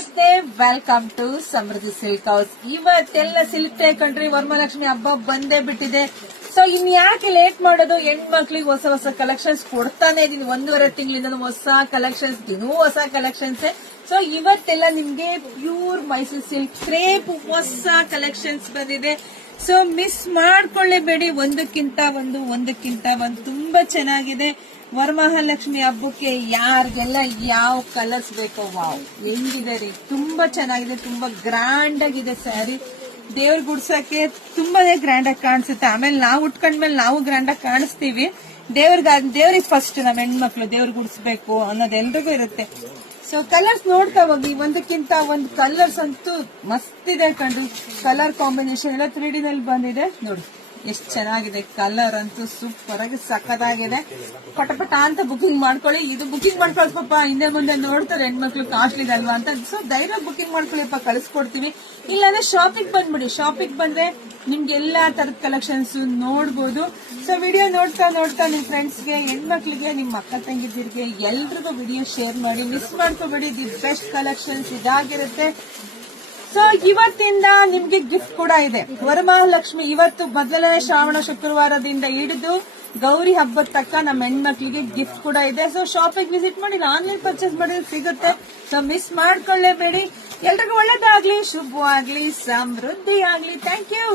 ನಮಸ್ತೆ, welcome to Samruddhi silk house. ಇವತ್ತೆಲ್ಲ silk day ಕಂಡ್ರಿ, ವರಮಹಾಲಕ್ಷ್ಮಿ ಹಬ್ಬ ಬಂದೇ ಬಿಟ್ಟಿದೆ. ಸೊ ಇನ್ ಯಾಕೆ ಲೇಟ್ ಮಾಡೋದು, ಹೆಣ್ಮಕ್ಳಿಗೆ ಹೊಸ ಹೊಸ ಕಲೆಕ್ಷನ್ಸ್ ಕೊಡ್ತಾನೆ ಇದೀನಿ. 1.5 ತಿಂಗಳಿಂದ ಹೊಸ ಕಲೆಕ್ಷನ್ಸ್, ಇನ್ನೂ ಹೊಸ ಕಲೆಕ್ಷನ್ಸ್. ಸೊ ಇವತ್ತೆಲ್ಲ ನಿಮ್ಗೆ ಪ್ಯೂರ್ ಮೈಸೂರು ಸಿಲ್ಕ್ ಕ್ರೇಪ್ ಹೊಸ ಕಲೆಕ್ಷನ್ಸ್ ಬಂದಿದೆ. ಸೊ ಮಿಸ್ ಮಾಡ್ಕೊಳ್ಳೇಬೇಡಿ, ಒಂದಕ್ಕಿಂತ ಒಂದು ತುಂಬಾ ಚೆನ್ನಾಗಿದೆ. ವರಮಹಾಲಕ್ಷ್ಮಿ ಹಬ್ಬಕ್ಕೆ ಯಾರಿಗೆಲ್ಲ ಯಾವ ಕಲರ್ಸ್ ಬೇಕೋ, ವಾವ್ ಹೆಂಗಿದೆ ರೀ, ತುಂಬಾ ಚೆನ್ನಾಗಿದೆ, ತುಂಬಾ ಗ್ರ್ಯಾಂಡ್ ಆಗಿದೆ ಸ್ಯಾರಿ. ದೇವ್ರ ಗುಡ್ಸಕ್ಕೆ ತುಂಬಾನೇ ಗ್ರ್ಯಾಂಡ್ ಆಗಿ ಕಾಣಿಸುತ್ತೆ. ಆಮೇಲೆ ನಾವು ಉಟ್ಕೊಂಡ್ಮೇಲೆ ನಾವು ಗ್ರ್ಯಾಂಡ್ ಆಗಿ ಕಾಣಿಸ್ತೀವಿ. ದೇವ್ರಿಗೆ ಫಸ್ಟ್ ನಾವ್ ಹೆಣ್ಮಕ್ಳು ದೇವ್ರ ಗುಡ್ಸ್ಬೇಕು ಅನ್ನೋದು ಎಲ್ರಿಗೂ ಇರುತ್ತೆ. ಸೊ ಕಲರ್ಸ್ ನೋಡ್ತಾ ಹೋಗಿ, ಒಂದಕ್ಕಿಂತ ಒಂದು ಕಲರ್ಸ್ ಅಂತೂ ಮಸ್ತ್ ಇದೆ ಕಂಡು. ಕಲರ್ ಕಾಂಬಿನೇಷನ್ ಎಲ್ಲ 3D ನಲ್ಲಿ ಬಂದಿದೆ ನೋಡಿ, ಎಷ್ಟು ಚೆನ್ನಾಗಿದೆ. ಕಲರ್ ಅಂತೂ ಸೂಪರ್ ಆಗಿ ಸಖತ್ತಾಗಿದೆ. ಪಟಪಟ ಅಂತ ಬುಕಿಂಗ್ ಮಾಡ್ಕೊಳ್ಳಿ. ಇದು ಬುಕಿಂಗ್ ಮಾಡ್ಕೊಳ್ಳಿ ಪಾಪ, ಹಿಂದೆ ಮುಂದೆ ನೋಡ್ತಾರೆ ಹೆಣ್ಮಕ್ಳು, ಕಾಸ್ಟ್ಲಿ ಅಲ್ವಾ ಅಂತ. ಸೊ ಧೈರ್ಯ ಬುಕಿಂಗ್ ಮಾಡ್ಕೊಳ್ಳಿಪ್ಪ, ಕಳಿಸ್ಕೊಡ್ತೀವಿ. ಇಲ್ಲಾಂದ್ರೆ ಶಾಪಿಂಗ್ ಬಂದ್ಬಿಡಿ. ಶಾಪಿಂಗ್ ಬಂದ್ರೆ ನಿಮ್ಗೆ ಎಲ್ಲಾ ತರದ ಕಲೆಕ್ಷನ್ಸ್ ನೋಡ್ಬೋದು. ಸೊ ವಿಡಿಯೋ ನೋಡ್ತಾ ನಿಮ್ ಫ್ರೆಂಡ್ಸ್ಗೆ, ಹೆಣ್ಮಕ್ಳಿಗೆ, ನಿಮ್ ಅಕ್ಕ ತಂಗಿದಿರಿಗೆ ಎಲ್ರಿಗೂ ವಿಡಿಯೋ ಶೇರ್ ಮಾಡಿ. ಮಿಸ್ ಮಾಡ್ಕೋಬೇಡಿ, ದಿ ಬೆಸ್ಟ್ ಕಲೆಕ್ಷನ್ಸ್ ಇದಾಗಿರುತ್ತೆ. ಸೊ ಇವತ್ತಿಂದ ನಿಮ್ಗೆ ಗಿಫ್ಟ್ ಕೂಡ ಇದೆ. ವರಮಹಾಲಕ್ಷ್ಮಿ ಇವತ್ತು ಮೊದಲನೇ ಶ್ರಾವಣ ಶುಕ್ರವಾರದಿಂದ ಹಿಡಿದು ಗೌರಿ ಹಬ್ಬದ ತಕ್ಕ ನಮ್ಮ ಹೆಣ್ಮಕ್ಳಿಗೆ ಗಿಫ್ಟ್ ಕೂಡ ಇದೆ. ಸೊ ಶಾಪಿಂಗ್ ವಿಸಿಟ್ ಮಾಡಿ, ಆನ್ಲೈನ್ ಪರ್ಚೇಸ್ ಮಾಡಿದ್ರೆ ಸಿಗುತ್ತೆ. ಸೊ ಮಿಸ್ ಮಾಡ್ಕೊಳ್ಳೇಬೇಡಿ. ಎಲ್ರಿಗೂ ಒಳ್ಳೇದಾಗ್ಲಿ, ಶುಭವಾಗ್ಲಿ, ಸಮೃದ್ಧಿ ಆಗ್ಲಿ. Thank you.